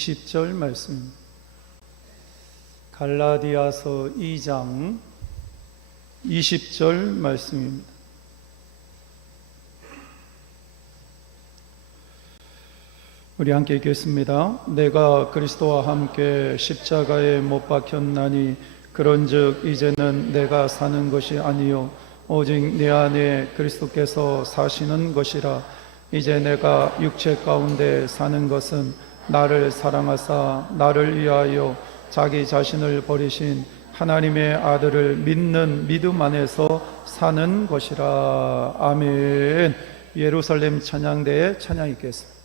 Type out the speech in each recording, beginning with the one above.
20절 말씀입니다. 갈라디아서 2장 20절 말씀입니다. 우리 함께 읽겠습니다. 내가 그리스도와 함께 십자가에 못 박혔나니 그런즉 이제는 내가 사는 것이 아니요 오직 내 안에 그리스도께서 사시는 것이라. 이제 내가 육체 가운데 사는 것은 나를 사랑하사 나를 위하여 자기 자신을 버리신 하나님의 아들을 믿는 믿음 안에서 사는 것이라. 아멘. 예루살렘 찬양대에 찬양 있겠습니다.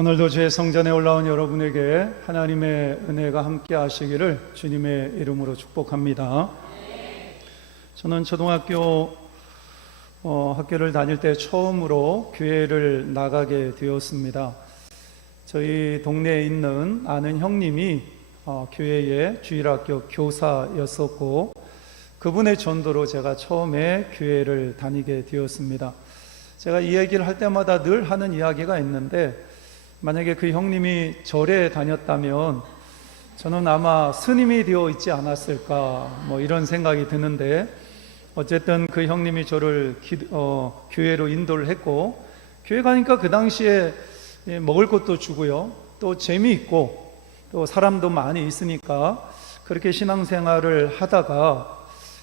오늘도 제 성전에 올라온 여러분에게 하나님의 은혜가 함께 하시기를 주님의 이름으로 축복합니다. 저는 초등학교 학교를 다닐 때 처음으로 교회를 나가게 되었습니다. 저희 동네에 있는 아는 형님이 교회의 주일학교 교사였었고 그분의 전도로 제가 처음에 교회를 다니게 되었습니다. 제가 이 얘기를 할 때마다 늘 하는 이야기가 있는데 만약에 그 형님이 절에 다녔다면 저는 아마 스님이 되어 있지 않았을까 이런 생각이 드는데 어쨌든 그 형님이 저를 교회로 인도를 했고 교회 가니까 그 당시에 먹을 것도 주고요 또 재미있고 또 사람도 많이 있으니까 그렇게 신앙생활을 하다가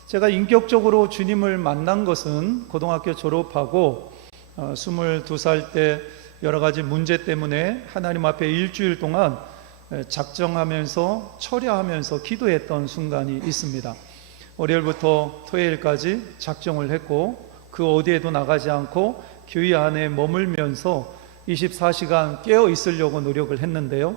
제가 인격적으로 주님을 만난 것은 고등학교 졸업하고 22살 때 여러 가지 문제 때문에 하나님 앞에 일주일 동안 작정하면서 철야하면서 기도했던 순간이 있습니다. 월요일부터 토요일까지 작정을 했고 그 어디에도 나가지 않고 교회 안에 머물면서 24시간 깨어 있으려고 노력을 했는데요.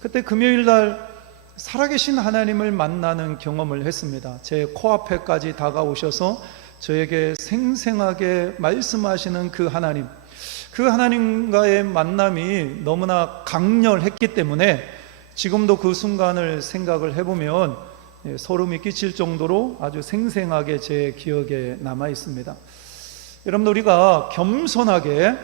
그때 금요일 날 살아계신 하나님을 만나는 경험을 했습니다. 제 코앞에까지 다가오셔서 저에게 생생하게 말씀하시는 그 하나님, 그 하나님과의 만남이 너무나 강렬했기 때문에 지금도 그 순간을 생각을 해보면 소름이 끼칠 정도로 아주 생생하게 제 기억에 남아 있습니다. 여러분, 우리가 겸손하게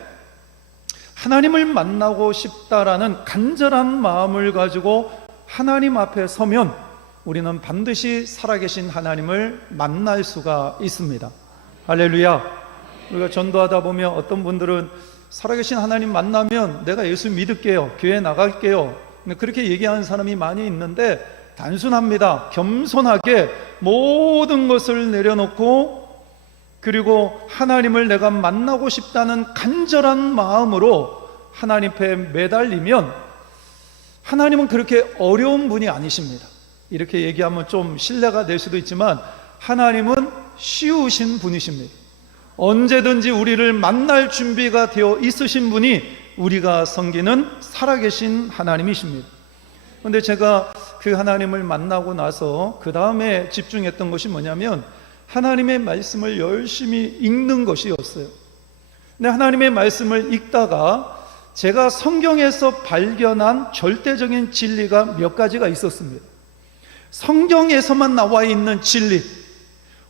하나님을 만나고 싶다라는 간절한 마음을 가지고 하나님 앞에 서면 우리는 반드시 살아계신 하나님을 만날 수가 있습니다. 할렐루야. 우리가 전도하다 보면 어떤 분들은 살아계신 하나님 만나면 내가 예수 믿을게요, 교회 나갈게요, 그렇게 얘기하는 사람이 많이 있는데 단순합니다. 겸손하게 모든 것을 내려놓고 그리고 하나님을 내가 만나고 싶다는 간절한 마음으로 하나님 앞에 매달리면 하나님은 그렇게 어려운 분이 아니십니다. 이렇게 얘기하면 좀 신뢰가 될 수도 있지만 하나님은 쉬우신 분이십니다. 언제든지 우리를 만날 준비가 되어 있으신 분이 우리가 섬기는 살아계신 하나님이십니다. 그런데 제가 그 하나님을 만나고 나서 그 다음에 집중했던 것이 뭐냐면 하나님의 말씀을 열심히 읽는 것이었어요. 근데 하나님의 말씀을 읽다가 제가 성경에서 발견한 절대적인 진리가 몇 가지가 있었습니다. 성경에서만 나와 있는 진리,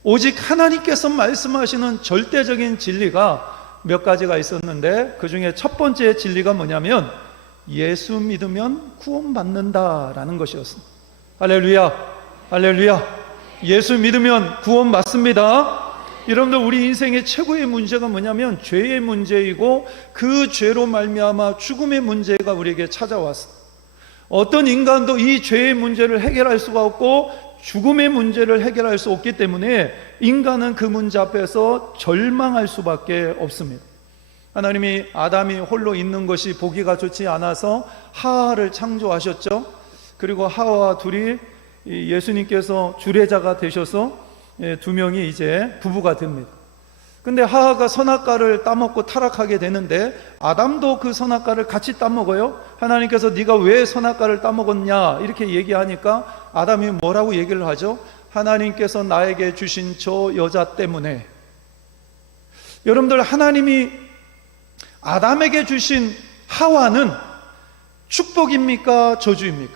오직 하나님께서 말씀하시는 절대적인 진리가 몇 가지가 있었는데 그 중에 첫 번째 진리가 뭐냐면 예수 믿으면 구원받는다라는 것이었습니다. 할렐루야, 할렐루야. 예수 믿으면 구원 받습니다. 여러분들, 우리 인생의 최고의 문제가 뭐냐면 죄의 문제이고 그 죄로 말미암아 죽음의 문제가 우리에게 찾아왔어요. 어떤 인간도 이 죄의 문제를 해결할 수가 없고 죽음의 문제를 해결할 수 없기 때문에 인간은 그 문제 앞에서 절망할 수밖에 없습니다. 하나님이 아담이 홀로 있는 것이 보기가 좋지 않아서 하와를 창조하셨죠. 그리고 하와와 둘이 예수님께서 주례자가 되셔서 두 명이 이제 부부가 됩니다. 근데 하와가 선악과를 따먹고 타락하게 되는데 아담도 그 선악과를 같이 따먹어요. 하나님께서 네가 왜 선악과를 따먹었냐 이렇게 얘기하니까 아담이 뭐라고 얘기를 하죠? 하나님께서 나에게 주신 저 여자 때문에. 여러분들, 하나님이 아담에게 주신 하와는 축복입니까? 저주입니까?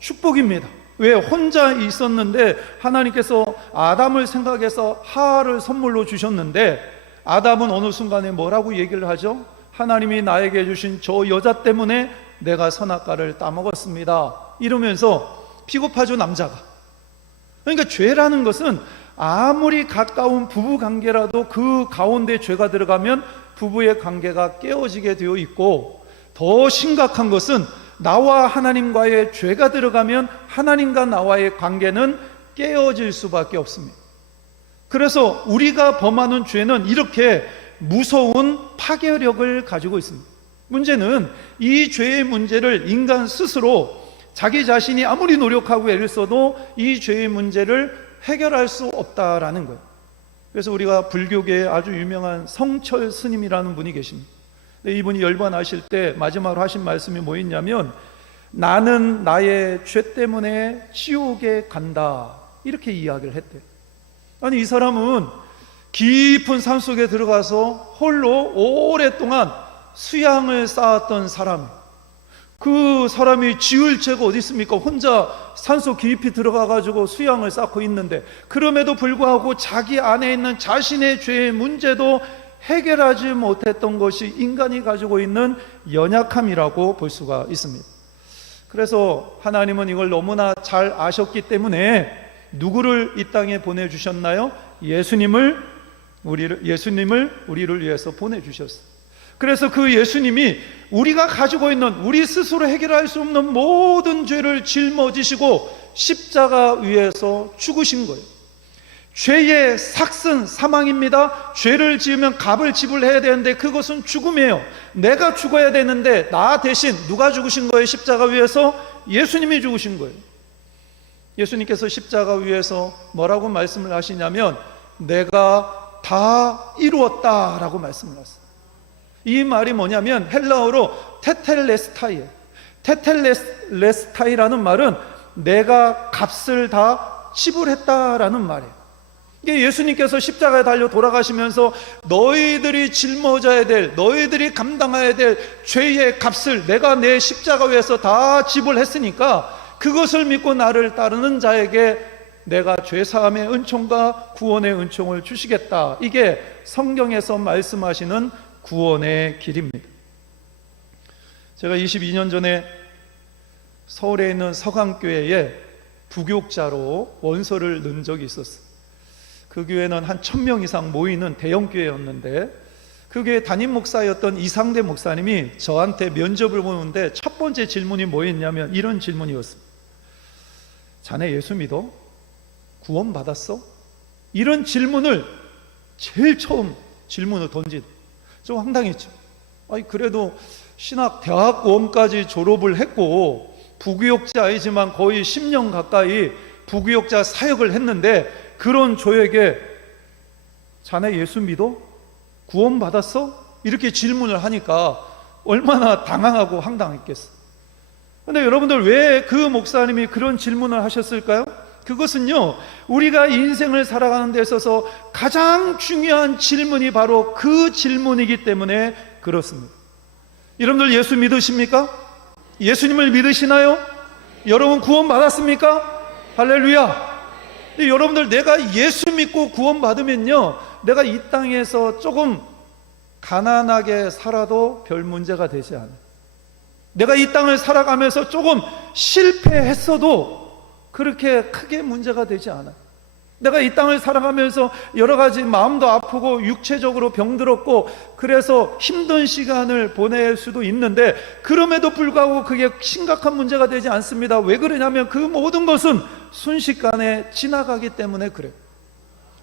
축복입니다. 왜? 혼자 있었는데 하나님께서 아담을 생각해서 하와를 선물로 주셨는데 아담은 어느 순간에 뭐라고 얘기를 하죠? 하나님이 나에게 주신 저 여자 때문에 내가 선악과를 따먹었습니다 이러면서 비겁하죠, 남자가. 그러니까 죄라는 것은 아무리 가까운 부부 관계라도 그 가운데 죄가 들어가면 부부의 관계가 깨어지게 되어 있고, 더 심각한 것은 나와 하나님과의 죄가 들어가면 하나님과 나와의 관계는 깨어질 수밖에 없습니다. 그래서 우리가 범하는 죄는 이렇게 무서운 파괴력을 가지고 있습니다. 문제는 이 죄의 문제를 인간 스스로 자기 자신이 아무리 노력하고 애를 써도 이 죄의 문제를 해결할 수 없다라는 거예요. 그래서 우리가 불교계에 아주 유명한 성철 스님이라는 분이 계십니다. 이분이 열반하실 때 마지막으로 하신 말씀이 뭐였냐면 나는 나의 죄 때문에 지옥에 간다 이렇게 이야기를 했대요. 아니, 이 사람은 깊은 산속에 들어가서 홀로 오랫동안 수양을 쌓았던 사람, 그 사람이 지을 죄가 어디 있습니까? 혼자 산속 깊이 들어가가지고 수양을 쌓고 있는데 그럼에도 불구하고 자기 안에 있는 자신의 죄의 문제도 해결하지 못했던 것이 인간이 가지고 있는 연약함이라고 볼 수가 있습니다. 그래서 하나님은 이걸 너무나 잘 아셨기 때문에 누구를 이 땅에 보내주셨나요? 예수님을 우리를 위해서 보내주셨어요. 그래서 그 예수님이 우리가 가지고 있는 우리 스스로 해결할 수 없는 모든 죄를 짊어지시고 십자가 위에서 죽으신 거예요. 죄의 삭슨 사망입니다. 죄를 지으면 값을 지불해야 되는데 그것은 죽음이에요. 내가 죽어야 되는데 나 대신 누가 죽으신 거예요? 십자가 위에서 예수님이 죽으신 거예요. 예수님께서 십자가 위에서 뭐라고 말씀을 하시냐면 내가 다 이루었다라고 말씀을 하셨어요. 이 말이 뭐냐면 헬라어로 테텔레스타이예요. 테텔레스타이라는 말은 내가 값을 다 지불했다라는 말이에요. 예수님께서 십자가에 달려 돌아가시면서 너희들이 짊어져야 될, 너희들이 감당해야 될 죄의 값을 내가 내 십자가 위에서 다 지불했으니까 그것을 믿고 나를 따르는 자에게 내가 죄사함의 은총과 구원의 은총을 주시겠다. 이게 성경에서 말씀하시는 구원의 길입니다. 제가 22년 전에 서울에 있는 서강교회에 부교육자로 원서를 넣은 적이 있었어요. 그 교회는 한 1000명 이상 모이는 대형 교회였는데 그 교회 담임 목사였던 이상대 목사님이 저한테 면접을 보는데 첫 번째 질문이 뭐였냐면 이런 질문이었습니다. 자네 예수 믿어? 구원 받았어? 이런 질문을 제일 처음 질문을 던진. 좀 황당했죠. 아니 그래도 신학 대학원까지 졸업을 했고 부교육자이지만 거의 10년 가까이 부교육자 사역을 했는데 그런 저에게 자네 예수 믿어? 구원 받았어? 이렇게 질문을 하니까 얼마나 당황하고 황당했겠어. 근데 여러분들 왜 그 목사님이 그런 질문을 하셨을까요? 그것은요, 우리가 인생을 살아가는 데 있어서 가장 중요한 질문이 바로 그 질문이기 때문에 그렇습니다. 여러분들 예수 믿으십니까? 예수님을 믿으시나요? 여러분 구원 받았습니까? 할렐루야. 근데 여러분들 내가 예수 믿고 구원 받으면요, 내가 이 땅에서 조금 가난하게 살아도 별 문제가 되지 않아요. 내가 이 땅을 살아가면서 조금 실패했어도 그렇게 크게 문제가 되지 않아요. 내가 이 땅을 살아가면서 여러 가지 마음도 아프고 육체적으로 병들었고 그래서 힘든 시간을 보낼 수도 있는데 그럼에도 불구하고 그게 심각한 문제가 되지 않습니다. 왜 그러냐면 그 모든 것은 순식간에 지나가기 때문에 그래요.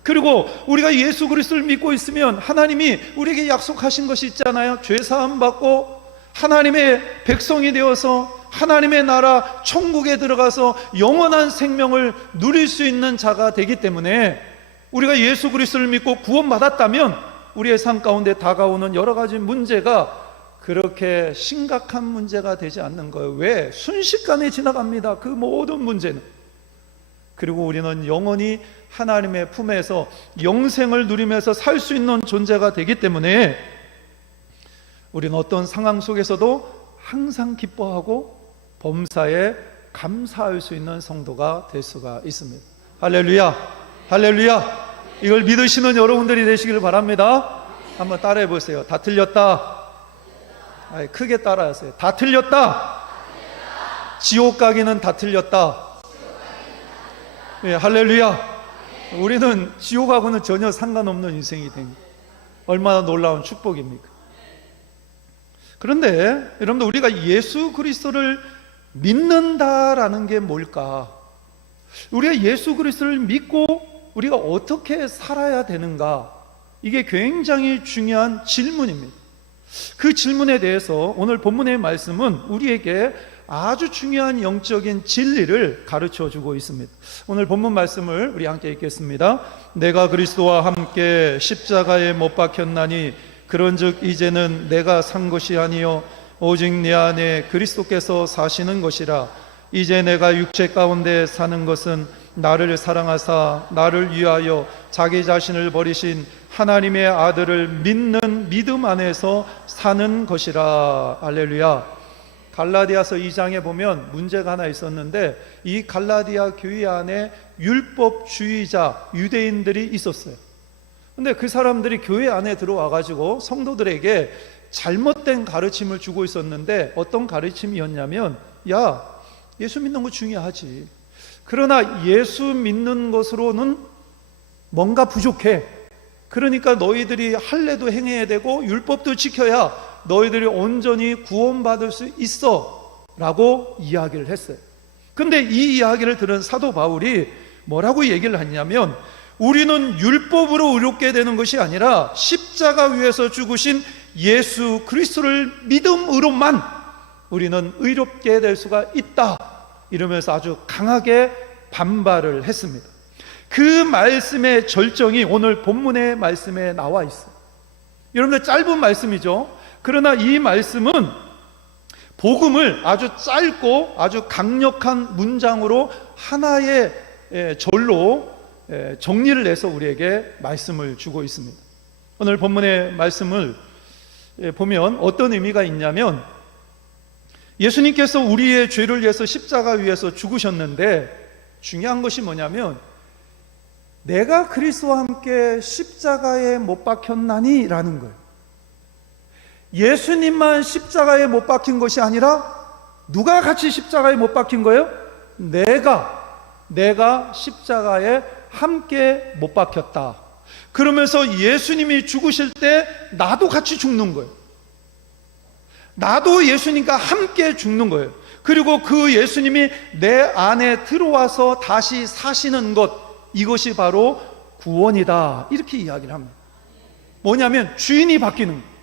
그리고 우리가 예수 그리스도를 믿고 있으면 하나님이 우리에게 약속하신 것이 있잖아요. 죄 사함 받고 하나님의 백성이 되어서 하나님의 나라 천국에 들어가서 영원한 생명을 누릴 수 있는 자가 되기 때문에 우리가 예수 그리스도를 믿고 구원받았다면 우리의 삶 가운데 다가오는 여러 가지 문제가 그렇게 심각한 문제가 되지 않는 거예요. 왜? 순식간에 지나갑니다. 그 모든 문제는. 그리고 우리는 영원히 하나님의 품에서 영생을 누리면서 살 수 있는 존재가 되기 때문에 우리는 어떤 상황 속에서도 항상 기뻐하고 범사에 감사할 수 있는 성도가 될 수가 있습니다. 할렐루야, 할렐루야. 이걸 믿으시는 여러분들이 되시길 바랍니다. 한번 따라해 보세요. 다 틀렸다. 아니, 크게 따라하세요. 다 틀렸다. 지옥 가기는 다 틀렸다. 네, 할렐루야. 우리는 지옥하고는 전혀 상관없는 인생이 됩니다. 얼마나 놀라운 축복입니까? 그런데 여러분들 우리가 예수 그리스도를 믿는다라는 게 뭘까? 우리가 예수 그리스도를 믿고 우리가 어떻게 살아야 되는가? 이게 굉장히 중요한 질문입니다. 그 질문에 대해서 오늘 본문의 말씀은 우리에게 아주 중요한 영적인 진리를 가르쳐 주고 있습니다. 오늘 본문 말씀을 우리 함께 읽겠습니다. 내가 그리스도와 함께 십자가에 못 박혔나니 그런즉 이제는 내가 산 것이 아니요 오직 내 안에 그리스도께서 사시는 것이라. 이제 내가 육체 가운데 사는 것은 나를 사랑하사 나를 위하여 자기 자신을 버리신 하나님의 아들을 믿는 믿음 안에서 사는 것이라. 할렐루야. 갈라디아서 2장에 보면 문제가 하나 있었는데 이 갈라디아 교회 안에 율법주의자 유대인들이 있었어요. 근데 그 사람들이 교회 안에 들어와 가지고 성도들에게 잘못된 가르침을 주고 있었는데 어떤 가르침이었냐면, 야, 예수 믿는 거 중요하지. 그러나 예수 믿는 것으로는 뭔가 부족해. 그러니까 너희들이 할례도 행해야 되고 율법도 지켜야 너희들이 온전히 구원받을 수 있어 라고 이야기를 했어요. 근데 이 이야기를 들은 사도 바울이 뭐라고 얘기를 했냐면, 우리는 율법으로 의롭게 되는 것이 아니라 십자가 위에서 죽으신 예수 그리스도를 믿음으로만 우리는 의롭게 될 수가 있다, 이러면서 아주 강하게 반발을 했습니다. 그 말씀의 절정이 오늘 본문의 말씀에 나와 있어요. 여러분들 짧은 말씀이죠. 그러나 이 말씀은 복음을 아주 짧고 아주 강력한 문장으로 하나의 절로 정리를 내서 우리에게 말씀을 주고 있습니다. 오늘 본문의 말씀을 보면 어떤 의미가 있냐면, 예수님께서 우리의 죄를 위해서 십자가 위에서 죽으셨는데 중요한 것이 뭐냐면, 내가 그리스도와 함께 십자가에 못 박혔나니 라는 거예요. 예수님만 십자가에 못 박힌 것이 아니라 누가 같이 십자가에 못 박힌 거예요? 내가 십자가에 함께 못 박혔다. 그러면서 예수님이 죽으실 때 나도 같이 죽는 거예요. 나도 예수님과 함께 죽는 거예요. 그리고 그 예수님이 내 안에 들어와서 다시 사시는 것, 이것이 바로 구원이다, 이렇게 이야기를 합니다. 뭐냐면 주인이 바뀌는 거예요.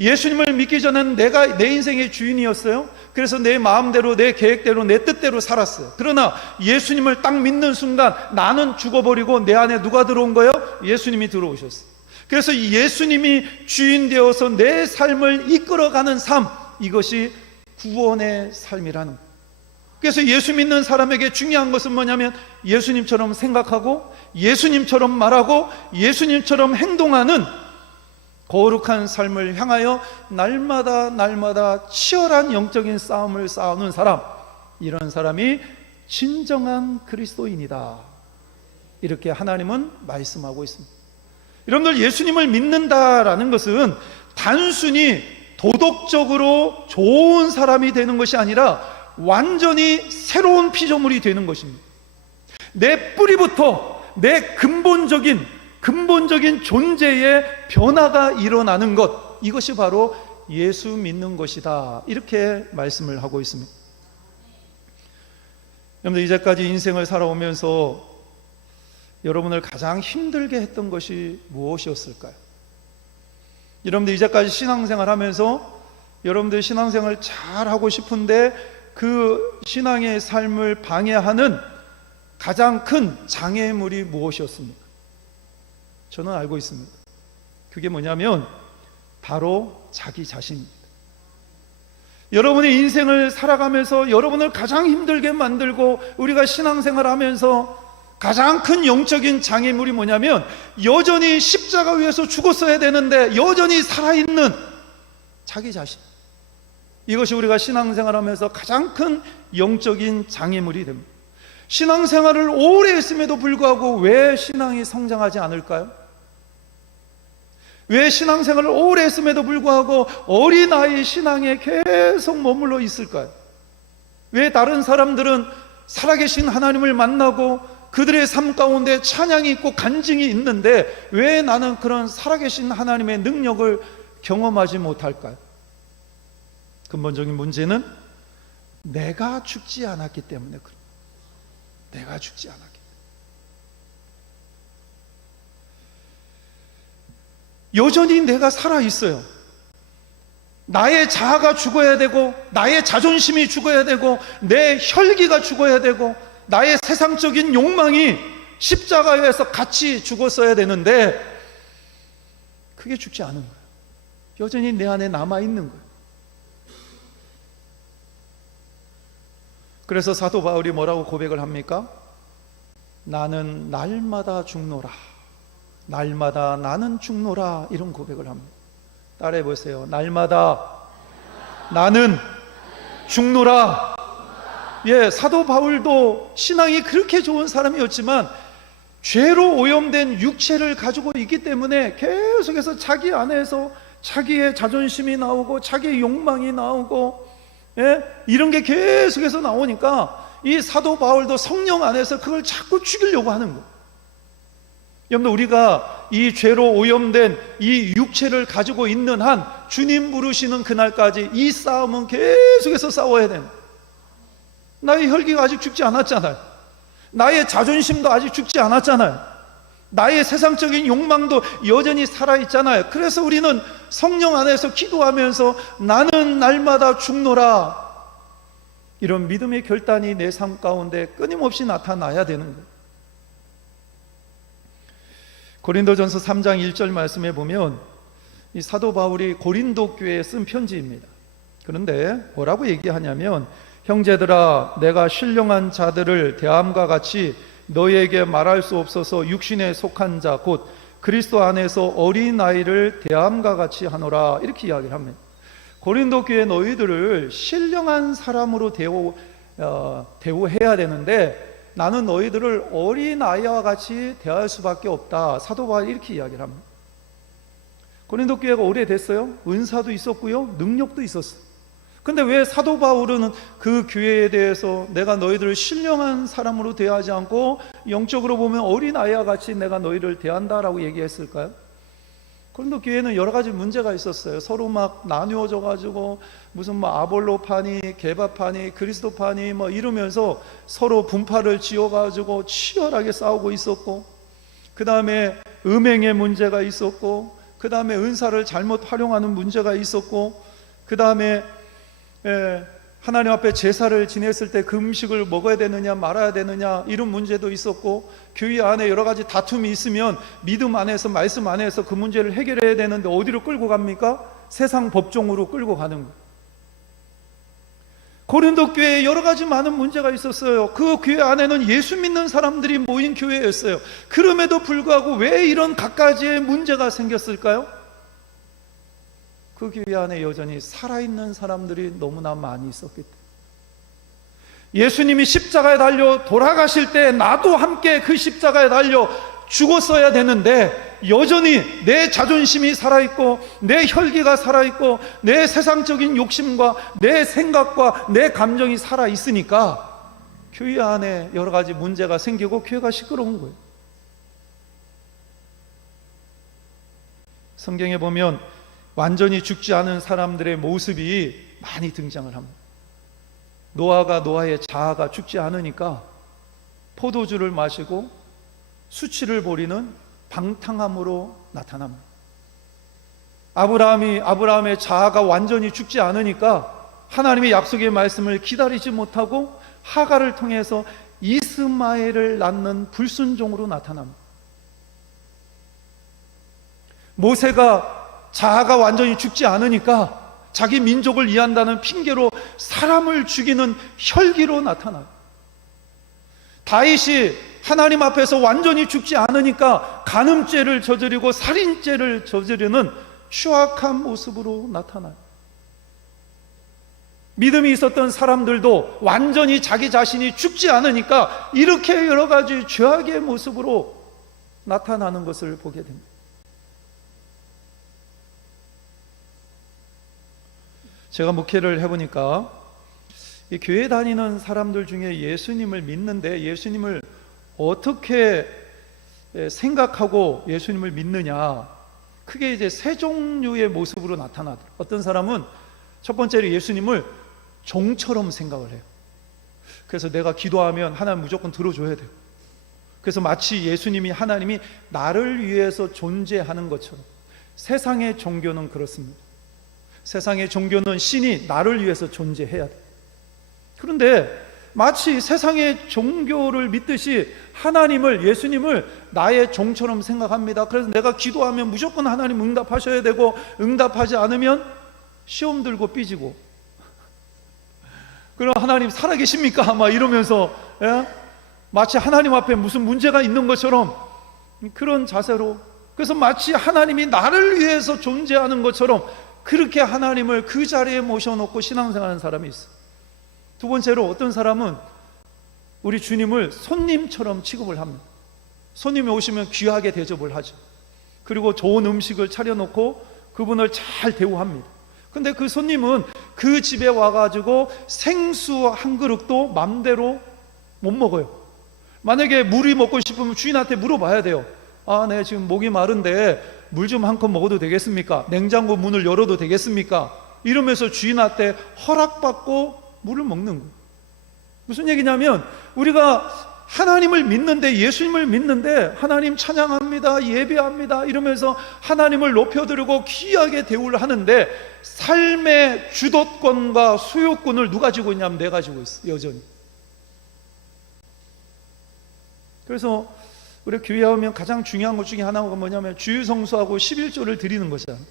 예수님을 믿기 전에는 내가 내 인생의 주인이었어요. 그래서 내 마음대로, 내 계획대로, 내 뜻대로 살았어요. 그러나 예수님을 딱 믿는 순간 나는 죽어버리고 내 안에 누가 들어온 거예요? 예수님이 들어오셨어요. 그래서 예수님이 주인 되어서 내 삶을 이끌어가는 삶, 이것이 구원의 삶이라는 거예요. 그래서 예수 믿는 사람에게 중요한 것은 뭐냐면, 예수님처럼 생각하고 예수님처럼 말하고 예수님처럼 행동하는 거룩한 삶을 향하여 날마다 치열한 영적인 싸움을 싸우는 사람, 이런 사람이 진정한 그리스도인이다, 이렇게 하나님은 말씀하고 있습니다. 여러분들, 예수님을 믿는다라는 것은 단순히 도덕적으로 좋은 사람이 되는 것이 아니라 완전히 새로운 피조물이 되는 것입니다. 내 뿌리부터 내 근본적인 존재의 변화가 일어나는 것, 이것이 바로 예수 믿는 것이다, 이렇게 말씀을 하고 있습니다. 여러분들, 이제까지 인생을 살아오면서 여러분을 가장 힘들게 했던 것이 무엇이었을까요? 여러분들, 이제까지 신앙생활 하면서 여러분들 신앙생활 잘 하고 싶은데 그 신앙의 삶을 방해하는 가장 큰 장애물이 무엇이었습니까? 저는 알고 있습니다. 그게 뭐냐면 바로 자기 자신입니다. 여러분의 인생을 살아가면서 여러분을 가장 힘들게 만들고, 우리가 신앙생활을 하면서 가장 큰 영적인 장애물이 뭐냐면, 여전히 십자가 위에서 죽었어야 되는데 여전히 살아있는 자기 자신, 이것이 우리가 신앙생활을 하면서 가장 큰 영적인 장애물이 됩니다. 신앙생활을 오래 했음에도 불구하고 왜 신앙이 성장하지 않을까요? 왜 신앙생활을 오래 했음에도 불구하고 어린아이 신앙에 계속 머물러 있을까요? 왜 다른 사람들은 살아계신 하나님을 만나고 그들의 삶 가운데 찬양이 있고 간증이 있는데 왜 나는 그런 살아계신 하나님의 능력을 경험하지 못할까요? 근본적인 문제는 내가 죽지 않았기 때문에 그래요. 내가 죽지 않았기 때문에. 여전히 내가 살아있어요. 나의 자아가 죽어야 되고, 나의 자존심이 죽어야 되고, 내 혈기가 죽어야 되고, 나의 세상적인 욕망이 십자가에서 같이 죽었어야 되는데 그게 죽지 않은 거예요. 여전히 내 안에 남아있는 거예요. 그래서 사도 바울이 뭐라고 고백을 합니까? 나는 날마다 죽노라, 날마다 나는 죽노라, 이런 고백을 합니다. 따라해 보세요. 날마다 나는 죽노라. 예, 사도 바울도 신앙이 그렇게 좋은 사람이었지만 죄로 오염된 육체를 가지고 있기 때문에 계속해서 자기 안에서 자기의 자존심이 나오고 자기의 욕망이 나오고, 예? 이런 게 계속해서 나오니까 이 사도 바울도 성령 안에서 그걸 자꾸 죽이려고 하는 거예요. 여러분, 우리가 이 죄로 오염된 이 육체를 가지고 있는 한 주님 부르시는 그날까지 이 싸움은 계속해서 싸워야 됩니다. 나의 혈기가 아직 죽지 않았잖아요. 나의 자존심도 아직 죽지 않았잖아요. 나의 세상적인 욕망도 여전히 살아있잖아요. 그래서 우리는 성령 안에서 기도하면서 나는 날마다 죽노라, 이런 믿음의 결단이 내 삶 가운데 끊임없이 나타나야 되는 거예요. 고린도전서 3장 1절 말씀에 보면 이 사도 바울이 고린도 교회에 쓴 편지입니다. 그런데 뭐라고 얘기하냐면, 형제들아, 내가 신령한 자들을 대함과 같이 너희에게 말할 수 없어서 육신에 속한 자 곧 그리스도 안에서 어린아이를 대함과 같이 하노라, 이렇게 이야기를 합니다. 고린도 교회 너희들을 신령한 사람으로 대우해야 되는데 나는 너희들을 어린아이와 같이 대할 수밖에 없다, 사도 바울이 이렇게 이야기를 합니다. 고린도 교회가 오래됐어요. 은사도 있었고요, 능력도 있었어요. 근데 왜 사도 바울은 그 교회에 대해서 내가 너희들을 신령한 사람으로 대하지 않고 영적으로 보면 어린아이와 같이 내가 너희를 대한다라고 얘기했을까요? 고린도 교회는 여러 가지 문제가 있었어요. 서로 막 나누어져 가지고 무슨 뭐 아볼로파니, 게바파니, 그리스도파니 뭐 이러면서 서로 분파를 지어 가지고 치열하게 싸우고 있었고, 그 다음에 음행의 문제가 있었고, 그 다음에 은사를 잘못 활용하는 문제가 있었고, 그 다음에 하나님 앞에 제사를 지냈을 때 그 음식을 먹어야 되느냐 말아야 되느냐 이런 문제도 있었고, 교회 안에 여러 가지 다툼이 있으면 믿음 안에서 말씀 안에서 그 문제를 해결해야 되는데 어디로 끌고 갑니까? 세상 법정으로 끌고 가는 거예요. 고린도 교회에 여러 가지 많은 문제가 있었어요. 그 교회 안에는 예수 믿는 사람들이 모인 교회였어요. 그럼에도 불구하고 왜 이런 갖가지의 문제가 생겼을까요? 그 교회 안에 여전히 살아있는 사람들이 너무나 많이 있었기 때문에. 예수님이 십자가에 달려 돌아가실 때 나도 함께 그 십자가에 달려 죽었어야 되는데 여전히 내 자존심이 살아있고 내 혈기가 살아있고 내 세상적인 욕심과 내 생각과 내 감정이 살아있으니까 교회 안에 여러 가지 문제가 생기고 교회가 시끄러운 거예요. 성경에 보면 완전히 죽지 않은 사람들의 모습이 많이 등장을 합니다. 노아가 노아의 자아가 죽지 않으니까 포도주를 마시고 수치를 보리는 방탕함으로 나타납니다. 아브라함의 자아가 완전히 죽지 않으니까 하나님의 약속의 말씀을 기다리지 못하고 하갈을 통해서 이스마엘을 낳는 불순종으로 나타납니다. 모세가 자아가 완전히 죽지 않으니까 자기 민족을 이해한다는 핑계로 사람을 죽이는 혈기로 나타나요. 다윗이 하나님 앞에서 완전히 죽지 않으니까 간음죄를 저지르고 살인죄를 저지르는 추악한 모습으로 나타나요. 믿음이 있었던 사람들도 완전히 자기 자신이 죽지 않으니까 이렇게 여러 가지 죄악의 모습으로 나타나는 것을 보게 됩니다. 제가 목회를 해보니까 이 교회 다니는 사람들 중에 예수님을 믿는데 예수님을 어떻게 생각하고 예수님을 믿느냐, 크게 이제 세 종류의 모습으로 나타나더라고요. 어떤 사람은 첫 번째로 예수님을 종처럼 생각을 해요. 그래서 내가 기도하면 하나님 무조건 들어줘야 돼요. 그래서 마치 예수님이, 하나님이 나를 위해서 존재하는 것처럼. 세상의 종교는 그렇습니다. 세상의 종교는 신이 나를 위해서 존재해야 돼. 그런데 마치 세상의 종교를 믿듯이 하나님을, 예수님을 나의 종처럼 생각합니다. 그래서 내가 기도하면 무조건 하나님 응답하셔야 되고, 응답하지 않으면 시험 들고 삐지고, 그럼 하나님 살아계십니까? 막 이러면서 마치 하나님 앞에 무슨 문제가 있는 것처럼 그런 자세로, 그래서 마치 하나님이 나를 위해서 존재하는 것처럼 그렇게 하나님을 그 자리에 모셔놓고 신앙생활하는 사람이 있어요. 두 번째로 어떤 사람은 우리 주님을 손님처럼 취급을 합니다. 손님이 오시면 귀하게 대접을 하죠. 그리고 좋은 음식을 차려놓고 그분을 잘 대우합니다. 근데 그 손님은 그 집에 와가지고 생수 한 그릇도 맘대로 못 먹어요. 만약에 물이 먹고 싶으면 주인한테 물어봐야 돼요. 아, 네, 지금 목이 마른데 물 좀 한 컵 먹어도 되겠습니까? 냉장고 문을 열어도 되겠습니까? 이러면서 주인한테 허락받고 물을 먹는 거예요. 무슨 얘기냐면 우리가 하나님을 믿는데, 예수님을 믿는데 하나님 찬양합니다, 예배합니다 이러면서 하나님을 높여드리고 귀하게 대우를 하는데 삶의 주도권과 소유권을 누가 가지고 있냐면 내가 가지고 있어, 여전히. 그래서 우리 교회 오면 가장 중요한 것 중에 하나가 뭐냐면 주유성수하고 11조를 드리는 것이잖아요.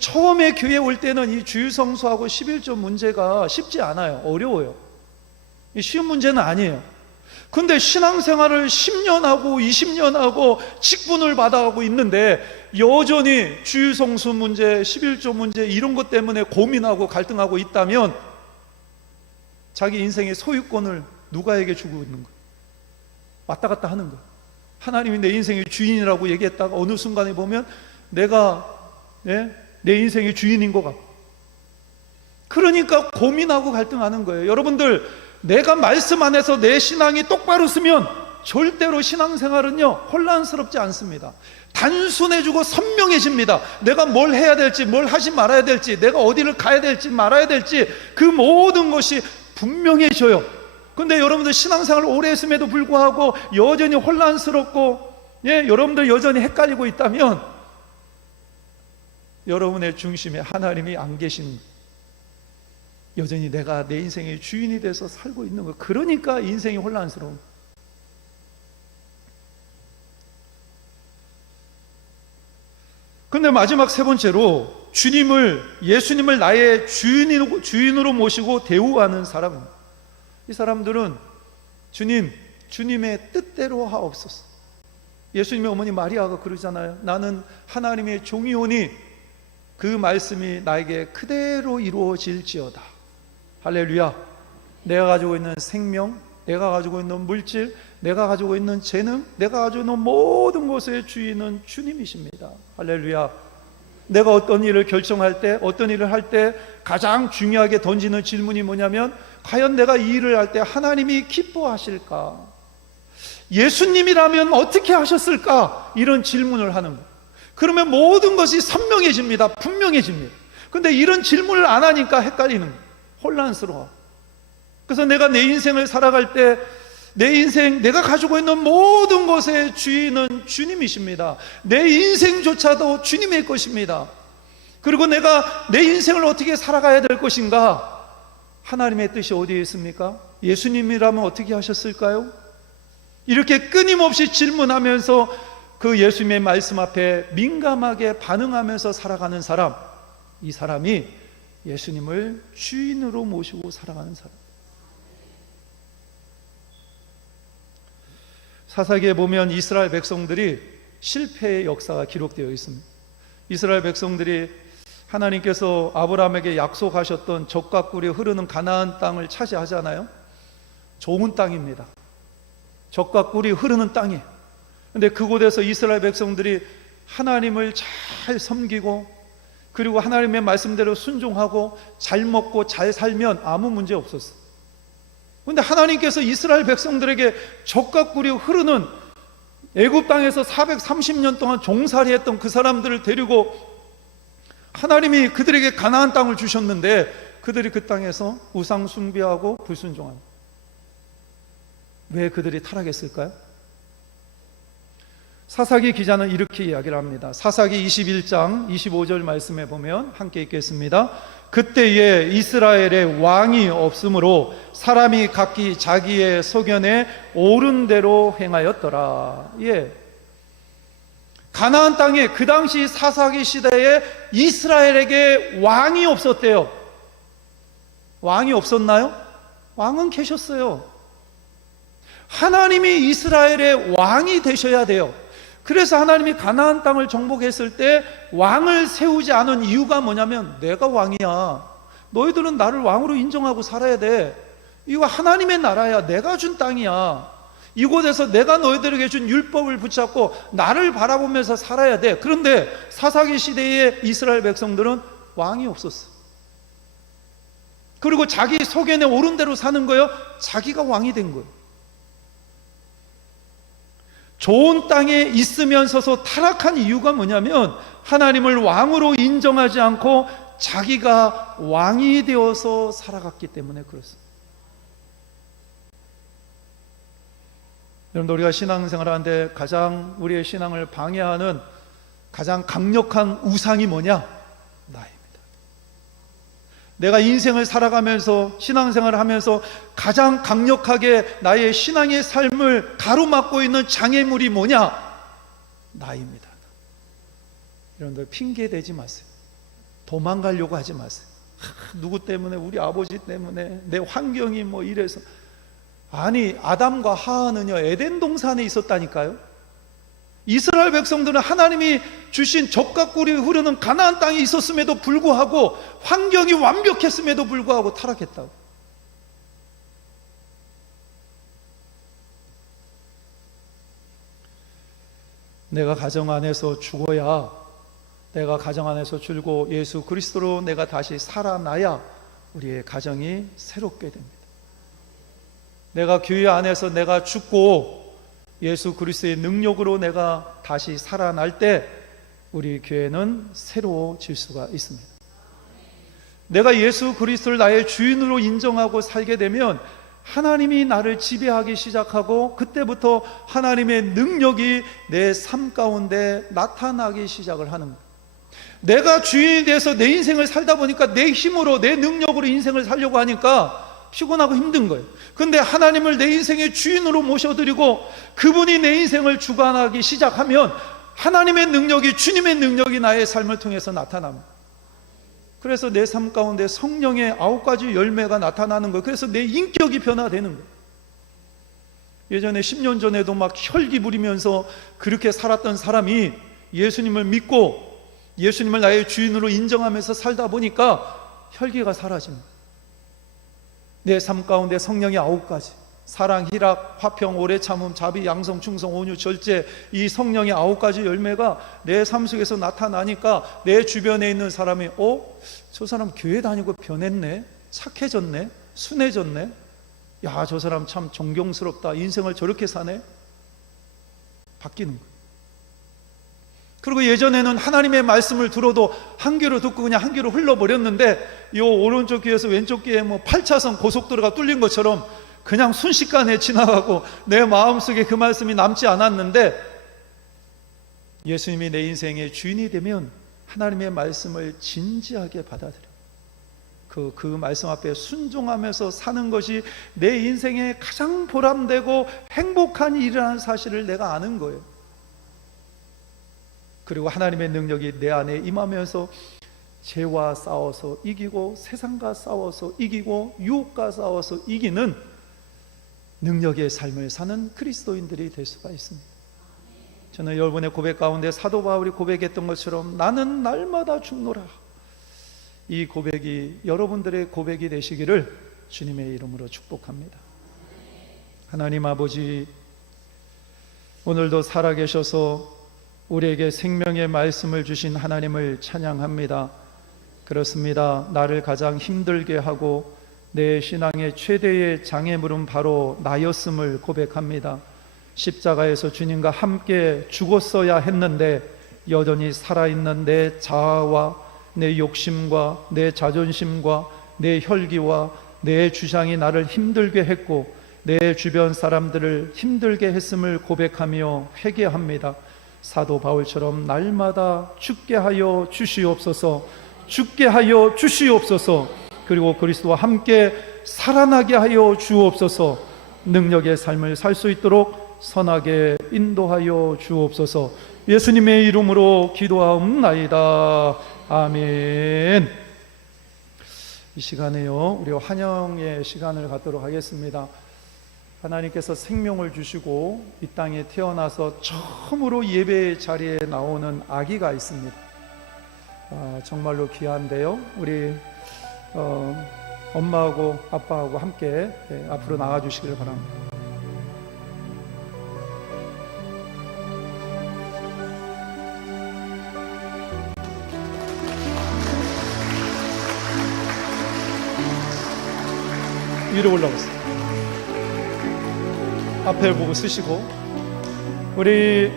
처음에 교회 올 때는 이 주유성수하고 11조 문제가 쉽지 않아요. 어려워요. 쉬운 문제는 아니에요. 근데 신앙생활을 10년 하고 20년 하고 직분을 받아가고 있는데 여전히 주일성수 문제, 11조 문제 이런 것 때문에 고민하고 갈등하고 있다면 자기 인생의 소유권을 누가에게 주고 있는 거예요? 왔다 갔다 하는 거예요. 하나님이 내 인생의 주인이라고 얘기했다가 어느 순간에 보면 내가 내 인생의 주인인 것 같고, 그러니까 고민하고 갈등하는 거예요. 여러분들, 내가 말씀 안에서 내 신앙이 똑바로 서면 절대로 신앙생활은요 혼란스럽지 않습니다. 단순해지고 선명해집니다. 내가 뭘 해야 될지, 뭘 하지 말아야 될지, 내가 어디를 가야 될지 말아야 될지 그 모든 것이 분명해져요. 근데 여러분들 신앙생활을 오래 했음에도 불구하고 여전히 혼란스럽고 여러분들 여전히 헷갈리고 있다면 여러분의 중심에 하나님이 안 계신, 여전히 내가 내 인생의 주인이 돼서 살고 있는 거. 그러니까 인생이 혼란스러운. 근데 마지막 세 번째로 예수님을 나의 주인으로 모시고 대우하는 사람입니다. 이 사람들은 주님의 뜻대로 하옵소서. 예수님의 어머니 마리아가 그러잖아요. 나는 하나님의 종이오니 그 말씀이 나에게 그대로 이루어질지어다. 할렐루야. 내가 가지고 있는 생명, 내가 가지고 있는 물질, 내가 가지고 있는 재능, 내가 가지고 있는 모든 것의 주인은 주님이십니다. 할렐루야. 내가 어떤 일을 결정할 때, 어떤 일을 할 때 가장 중요하게 던지는 질문이 뭐냐면, 과연 내가 이 일을 할 때 하나님이 기뻐하실까? 예수님이라면 어떻게 하셨을까? 이런 질문을 하는 거예요. 그러면 모든 것이 선명해집니다. 분명해집니다. 근데 이런 질문을 안 하니까 헷갈리는 거예요. 혼란스러워. 그래서 내가 내 인생을 살아갈 때 내 인생, 내가 가지고 있는 모든 것의 주인은 주님이십니다. 내 인생조차도 주님의 것입니다. 그리고 내가 내 인생을 어떻게 살아가야 될 것인가? 하나님의 뜻이 어디에 있습니까? 예수님이라면 어떻게 하셨을까요? 이렇게 끊임없이 질문하면서 그 예수님의 말씀 앞에 민감하게 반응하면서 살아가는 사람, 이 사람이 예수님을 주인으로 모시고 살아가는 사람. 사사기에 보면 이스라엘 백성들이 실패의 역사가 기록되어 있습니다. 이스라엘 백성들이 하나님께서 아브라함에게 약속하셨던 젖과 꿀이 흐르는 가나안 땅을 차지하잖아요. 좋은 땅입니다. 젖과 꿀이 흐르는 땅이에요. 근데 그곳에서 이스라엘 백성들이 하나님을 잘 섬기고, 그리고 하나님의 말씀대로 순종하고 잘 먹고 잘 살면 아무 문제 없었어요. 그런데 하나님께서 이스라엘 백성들에게 젖과 꿀이 흐르는 애굽 땅에서 430년 동안 종살이했던 그 사람들을 데리고 하나님이 그들에게 가나안 땅을 주셨는데 그들이 그 땅에서 우상 숭배하고 불순종합니다. 왜 그들이 타락했을까요? 사사기 기자는 이렇게 이야기를 합니다. 사사기 21장 25절 말씀에 보면 함께 읽겠습니다. 그때에 이스라엘에 왕이 없으므로 사람이 각기 자기의 소견에 옳은 대로 행하였더라. 가나안 땅에 그 당시 사사기 시대에 이스라엘에게 왕이 없었대요. 왕이 없었나요? 왕은 계셨어요. 하나님이 이스라엘의 왕이 되셔야 돼요. 그래서 하나님이 가나안 땅을 정복했을 때 왕을 세우지 않은 이유가 뭐냐면, 내가 왕이야, 너희들은 나를 왕으로 인정하고 살아야 돼, 이거 하나님의 나라야, 내가 준 땅이야, 이곳에서 내가 너희들에게 준 율법을 붙잡고 나를 바라보면서 살아야 돼. 그런데 사사기 시대의 이스라엘 백성들은 왕이 없었어. 그리고 자기 소견에 옳은 대로 사는 거예요. 자기가 왕이 된 거예요. 좋은 땅에 있으면서도 타락한 이유가 뭐냐면, 하나님을 왕으로 인정하지 않고 자기가 왕이 되어서 살아갔기 때문에 그렇습니다. 여러분, 우리가 신앙생활을 하는데 가장 우리의 신앙을 방해하는 가장 강력한 우상이 뭐냐? 나입니다. 내가 인생을 살아가면서, 신앙생활을 하면서 가장 강력하게 나의 신앙의 삶을 가로막고 있는 장애물이 뭐냐? 나입니다. 여러분들, 핑계 대지 마세요. 도망가려고 하지 마세요. 누구 때문에, 우리 아버지 때문에, 내 환경이 뭐 이래서. 아니, 아담과 하와는요 에덴 동산에 있었다니까요. 이스라엘 백성들은 하나님이 주신 젖과 꿀이 흐르는 가나안 땅에 있었음에도 불구하고, 환경이 완벽했음에도 불구하고 타락했다고. 내가 가정 안에서 죽어야, 내가 가정 안에서 죽고 예수 그리스도로 내가 다시 살아나야 우리의 가정이 새롭게 됩니다. 내가 교회 안에서 내가 죽고 예수 그리스도의 능력으로 내가 다시 살아날 때 우리 교회는 새로워질 수가 있습니다. 내가 예수 그리스도를 나의 주인으로 인정하고 살게 되면 하나님이 나를 지배하기 시작하고, 그때부터 하나님의 능력이 내 삶 가운데 나타나기 시작을 하는 거예요. 내가 주인이 돼서 내 인생을 살다 보니까 내 힘으로, 내 능력으로 인생을 살려고 하니까 피곤하고 힘든 거예요. 근데 하나님을 내 인생의 주인으로 모셔드리고 그분이 내 인생을 주관하기 시작하면 하나님의 능력이, 주님의 능력이 나의 삶을 통해서 나타납니다. 그래서 내 삶 가운데 성령의 9가지 열매가 나타나는 거예요. 그래서 내 인격이 변화되는 거예요. 예전에 10년 전에도 막 혈기 부리면서 그렇게 살았던 사람이 예수님을 믿고 예수님을 나의 주인으로 인정하면서 살다 보니까 혈기가 사라집니다. 내 삶 가운데 성령의 9가지, 사랑, 희락, 화평, 오래 참음, 자비, 양성, 충성, 온유, 절제, 이 성령의 9가지 열매가 내 삶 속에서 나타나니까 내 주변에 있는 사람이 저 사람 교회 다니고 변했네, 착해졌네, 순해졌네, 야, 저 사람 참 존경스럽다, 인생을 저렇게 사네, 바뀌는 거예요. 그리고 예전에는 하나님의 말씀을 들어도 한 귀로 듣고 그냥 한 귀로 흘러버렸는데, 이 오른쪽 귀에서 왼쪽 귀에 8차선 고속도로가 뚫린 것처럼 그냥 순식간에 지나가고 내 마음속에 그 말씀이 남지 않았는데, 예수님이 내 인생의 주인이 되면 하나님의 말씀을 진지하게 받아들여 그 말씀 앞에 순종하면서 사는 것이 내 인생의 가장 보람되고 행복한 일이라는 사실을 내가 아는 거예요. 그리고 하나님의 능력이 내 안에 임하면서 죄와 싸워서 이기고, 세상과 싸워서 이기고, 유혹과 싸워서 이기는 능력의 삶을 사는 그리스도인들이 될 수가 있습니다. 저는 여러분의 고백 가운데 사도 바울이 고백했던 것처럼 나는 날마다 죽노라, 이 고백이 여러분들의 고백이 되시기를 주님의 이름으로 축복합니다. 하나님 아버지, 오늘도 살아계셔서 우리에게 생명의 말씀을 주신 하나님을 찬양합니다. 그렇습니다. 나를 가장 힘들게 하고 내 신앙의 최대의 장애물은 바로 나였음을 고백합니다. 십자가에서 주님과 함께 죽었어야 했는데 여전히 살아있는 내 자아와 내 욕심과 내 자존심과 내 혈기와 내 주장이 나를 힘들게 했고 내 주변 사람들을 힘들게 했음을 고백하며 회개합니다. 사도 바울처럼 날마다 죽게 하여 주시옵소서, 죽게 하여 주시옵소서, 그리고 그리스도와 함께 살아나게 하여 주옵소서, 능력의 삶을 살 수 있도록 선하게 인도하여 주옵소서. 예수님의 이름으로 기도하옵나이다. 아멘. 이 시간에요, 우리 환영의 시간을 갖도록 하겠습니다. 하나님께서 생명을 주시고 이 땅에 태어나서 처음으로 예배 자리에 나오는 아기가 있습니다. 정말로 귀한데요. 우리 엄마하고 아빠하고 함께 앞으로 나와주시기를 바랍니다. 위로 올라오세요. 앞에 보고 쓰시고, 우리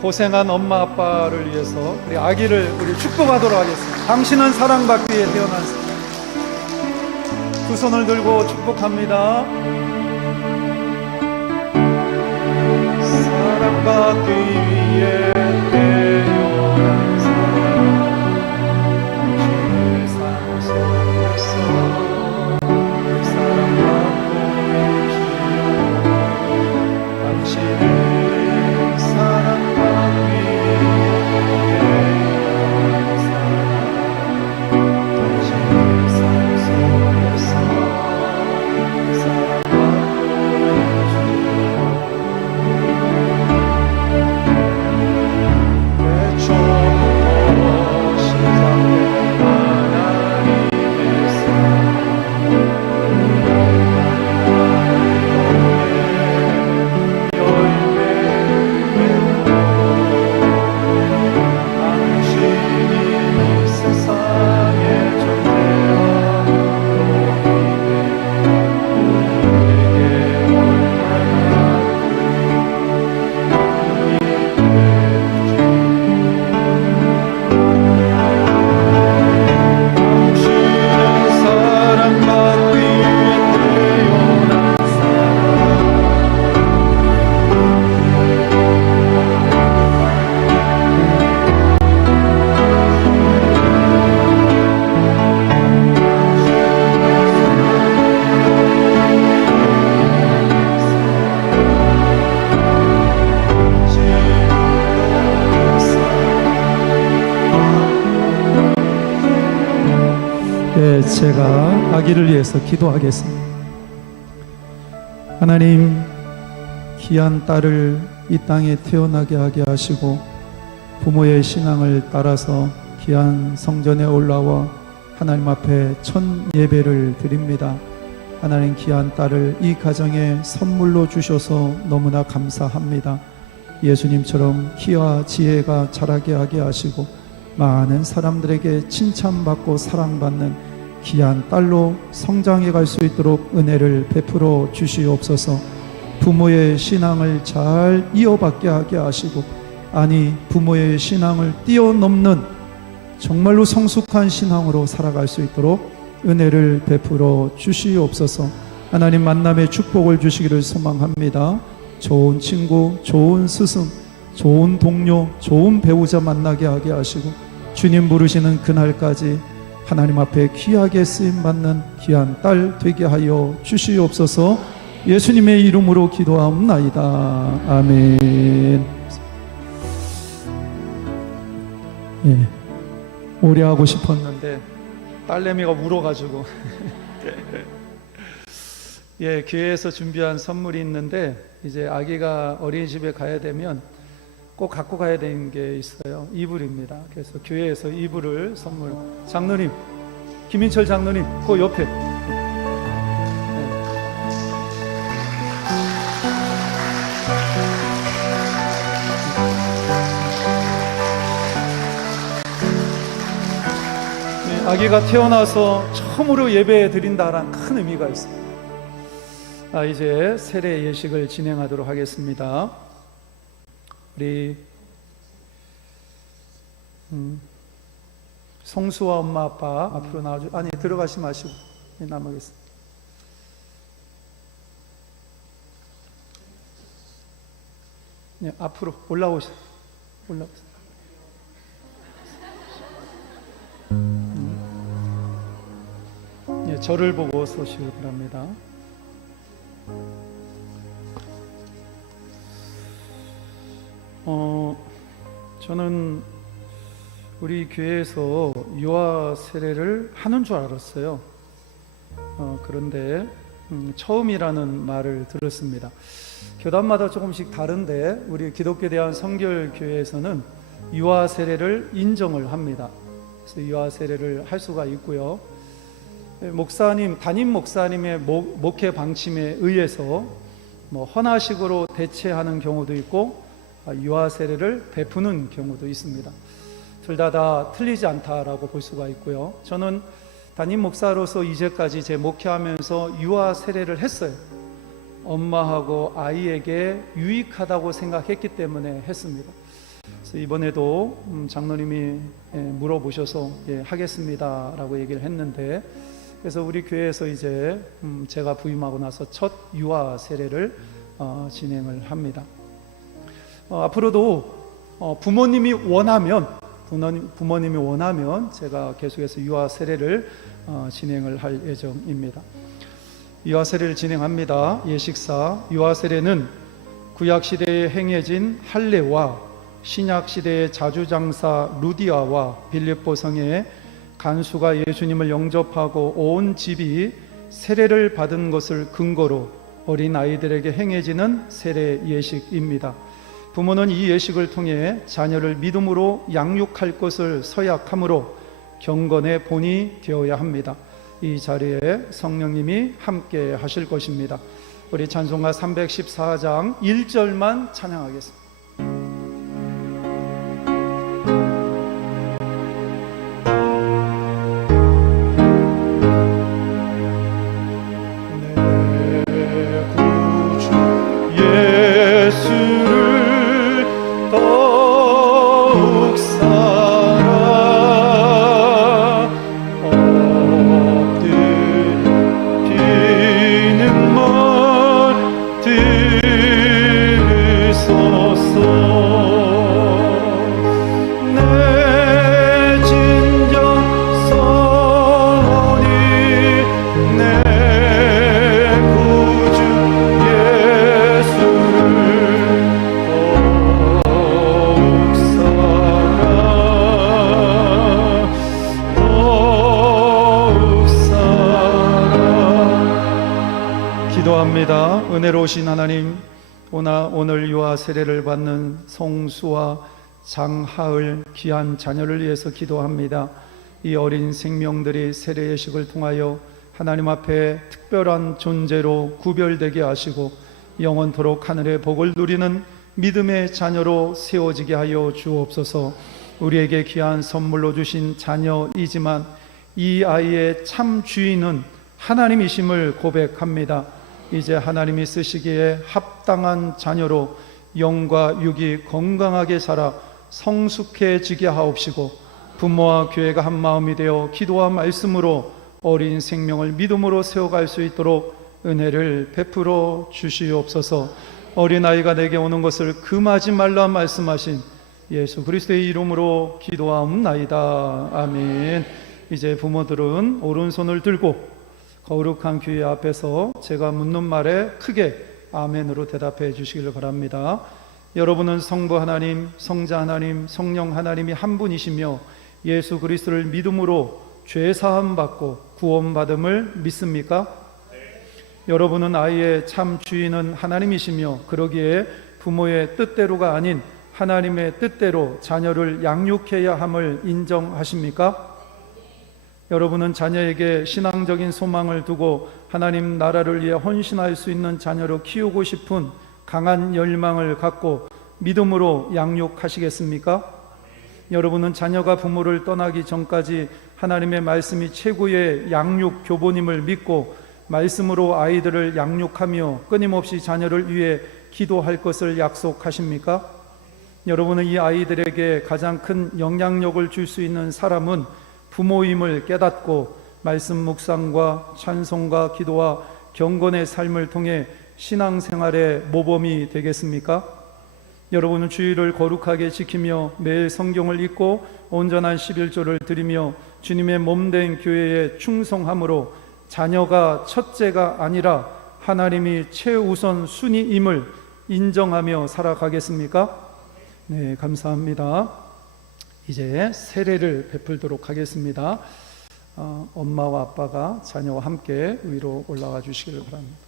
고생한 엄마 아빠를 위해서 우리 아기를 우리 축복하도록 하겠습니다. 당신은 사랑받기 위해 태어난 사람. 두 손을 들고 축복합니다. 사랑받기 위해 태어난 사람, 당신의 삶 속에서 사랑받고 당신의 사랑받기 위해 태어난 사람, 당신의 삶 속에서 사랑받고 제가 아기를 위해서 기도하겠습니다. 하나님, 귀한 딸을 이 땅에 태어나게 하게 하시고 부모의 신앙을 따라서 귀한 성전에 올라와 하나님 앞에 첫 예배를 드립니다. 하나님, 귀한 딸을 이 가정에 선물로 주셔서 너무나 감사합니다. 예수님처럼 키와 지혜가 자라게 하게 하시고 많은 사람들에게 칭찬받고 사랑받는 귀한 딸로 성장해 갈 수 있도록 은혜를 베풀어 주시옵소서. 부모의 신앙을 잘 이어받게 하게 하시고, 아니 부모의 신앙을 뛰어넘는 정말로 성숙한 신앙으로 살아갈 수 있도록 은혜를 베풀어 주시옵소서. 하나님, 만남의 축복을 주시기를 소망합니다. 좋은 친구, 좋은 스승, 좋은 동료, 좋은 배우자 만나게 하게 하시고 주님 부르시는 그날까지 하나님 앞에 귀하게 쓰임받는 귀한 딸 되게 하여 주시옵소서. 예수님의 이름으로 기도하옵나이다. 아멘. 예, 오래 하고 싶었는데 딸내미가 울어가지고 예, 교회에서 준비한 선물이 있는데 이제 아기가 어린이집에 가야 되면 꼭 갖고 가야 되는 게 있어요. 이불입니다. 그래서 교회에서 이불을 선물. 장로님, 김인철 장로님, 그 옆에. 아기가 태어나서 처음으로 예배 드린다라는 큰 의미가 있습니다. 이제 세례 예식을 진행하도록 하겠습니다. 우리 성수와 엄마 아빠 앞으로 나와주. 아니, 들어가시 마시고 남아겠습니다. 네, 앞으로 올라오세요. 네, 저를 보고 서시기 바랍니다. 저는 우리 교회에서 유아 세례를 하는 줄 알았어요. 그런데 처음이라는 말을 들었습니다. 교단마다 조금씩 다른데 우리 기독교에 대한 성결교회에서는 유아 세례를 인정을 합니다. 그래서 유아 세례를 할 수가 있고요. 목사님, 담임 목사님의 목회 방침에 의해서 헌화식으로 대체하는 경우도 있고 유아 세례를 베푸는 경우도 있습니다. 둘 다 틀리지 않다라고 볼 수가 있고요. 저는 담임 목사로서 이제까지 제 목회하면서 유아 세례를 했어요. 엄마하고 아이에게 유익하다고 생각했기 때문에 했습니다. 그래서 이번에도 장로님이 물어보셔서 하겠습니다라고 얘기를 했는데, 그래서 우리 교회에서 이제 제가 부임하고 나서 첫 유아 세례를 진행을 합니다. 앞으로도 부모님이 원하면 제가 계속해서 유아 세례를 진행을 할 예정입니다. 유아 세례를 진행합니다. 예식사. 유아 세례는 구약 시대에 행해진 할례와 신약 시대의 자주장사 루디아와 빌립보 성의 간수가 예수님을 영접하고 온 집이 세례를 받은 것을 근거로 어린 아이들에게 행해지는 세례 예식입니다. 부모는 이 예식을 통해 자녀를 믿음으로 양육할 것을 서약함으로 경건의 본이 되어야 합니다. 이 자리에 성령님이 함께 하실 것입니다. 우리 찬송가 314장 1절만 찬양하겠습니다. 옵드리는 말 들으소서. 오신 하나님, 오늘 유아 세례를 받는 송수와 장하을 귀한 자녀를 위해서 기도합니다. 이 어린 생명들이 세례 예식을 통하여 하나님 앞에 특별한 존재로 구별되게 하시고 영원토록 하늘의 복을 누리는 믿음의 자녀로 세워지게 하여 주옵소서. 우리에게 귀한 선물로 주신 자녀이지만 이 아이의 참 주인은 하나님이심을 고백합니다. 이제 하나님이 쓰시기에 합당한 자녀로 영과 육이 건강하게 자라 성숙해지게 하옵시고, 부모와 교회가 한 마음이 되어 기도와 말씀으로 어린 생명을 믿음으로 세워갈 수 있도록 은혜를 베풀어 주시옵소서. 어린아이가 내게 오는 것을 금하지 말라 말씀하신 예수 그리스도의 이름으로 기도하옵나이다. 아멘. 이제 부모들은 오른손을 들고 거룩한 교회 앞에서 제가 묻는 말에 크게 아멘으로 대답해 주시기를 바랍니다. 여러분은 성부 하나님, 성자 하나님, 성령 하나님이 한 분이시며 예수 그리스도를 믿음으로 죄 사함 받고 구원받음을 믿습니까? 여러분은 아이의 참 주인은 하나님이시며 그러기에 부모의 뜻대로가 아닌 하나님의 뜻대로 자녀를 양육해야 함을 인정하십니까? 여러분은 자녀에게 신앙적인 소망을 두고 하나님 나라를 위해 헌신할 수 있는 자녀로 키우고 싶은 강한 열망을 갖고 믿음으로 양육하시겠습니까? 여러분은 자녀가 부모를 떠나기 전까지 하나님의 말씀이 최고의 양육 교본임을 믿고 말씀으로 아이들을 양육하며 끊임없이 자녀를 위해 기도할 것을 약속하십니까? 여러분은 이 아이들에게 가장 큰 영향력을 줄 수 있는 사람은 부모임을 깨닫고 말씀 묵상과 찬송과 기도와 경건의 삶을 통해 신앙생활의 모범이 되겠습니까? 여러분은 주일을 거룩하게 지키며 매일 성경을 읽고 온전한 11조를 드리며 주님의 몸된 교회에 충성함으로 자녀가 첫째가 아니라 하나님이 최우선 순위임을 인정하며 살아가겠습니까? 네, 감사합니다. 이제 세례를 베풀도록 하겠습니다. 엄마와 아빠가 자녀와 함께 위로 올라와 주시기를 바랍니다.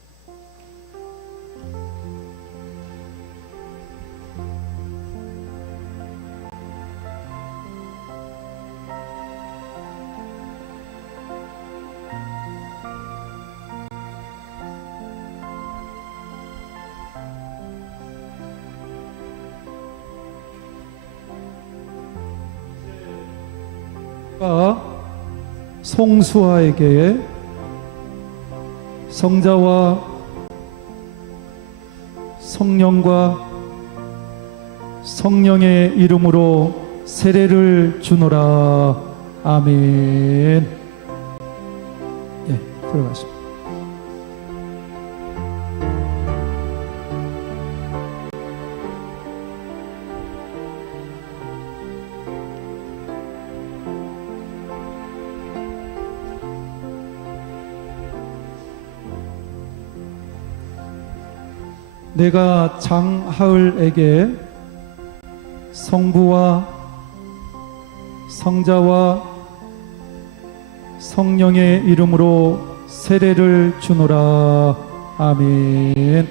송수아에게 성자와 성령과 성령의 이름으로 세례를 주노라. 아멘. 예, 들어가십니다. 내가 장하을에게 성부와 성자와 성령의 이름으로 세례를 주노라. 아멘.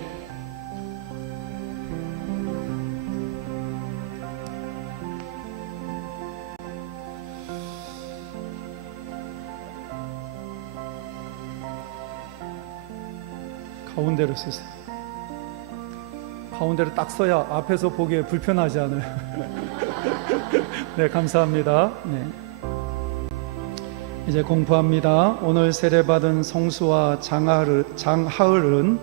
가운데로 쓰세요. 가운데로 딱 써야 앞에서 보기에 불편하지 않아요. 네, 감사합니다. 네. 이제 공부합니다. 오늘 세례받은 성수와 장하을은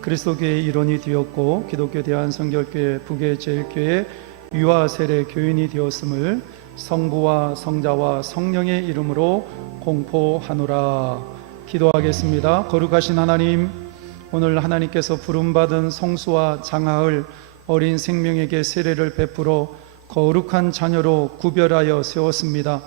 그리스도교의 일원이 되었고 기독교 대한성결교회 북외제일교회 유아 세례 교인이 되었음을 성부와 성자와 성령의 이름으로 공포하노라. 기도하겠습니다. 거룩하신 하나님, 오늘 하나님께서 부름받은 성수와 장하을 어린 생명에게 세례를 베풀어 거룩한 자녀로 구별하여 세웠습니다.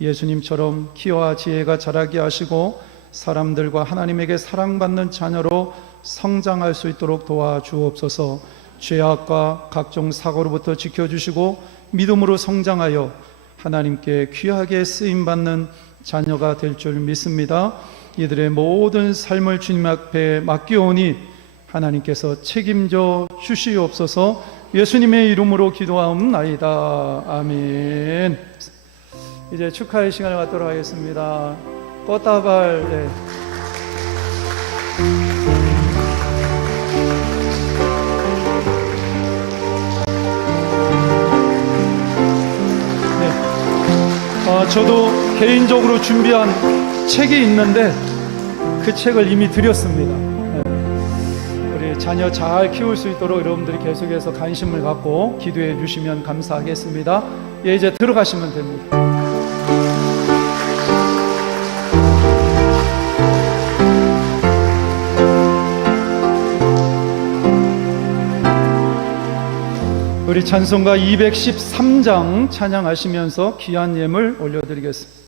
예수님처럼 키와 지혜가 자라게 하시고 사람들과 하나님에게 사랑받는 자녀로 성장할 수 있도록 도와주옵소서. 죄악과 각종 사고로부터 지켜주시고 믿음으로 성장하여 하나님께 귀하게 쓰임받는 자녀가 될 줄 믿습니다. 이들의 모든 삶을 주님 앞에 맡기오니 하나님께서 책임져 주시옵소서. 예수님의 이름으로 기도하옵나이다. 아멘. 이제 축하의 시간을 갖도록 하겠습니다. 꽃다발. 네. 저도 개인적으로 준비한 책이 있는데 그 책을 이미 드렸습니다. 우리 자녀 잘 키울 수 있도록 여러분들이 계속해서 관심을 갖고 기도해 주시면 감사하겠습니다. 예, 이제 들어가시면 됩니다. 우리 찬송가 213장 찬양하시면서 귀한 예물 올려드리겠습니다.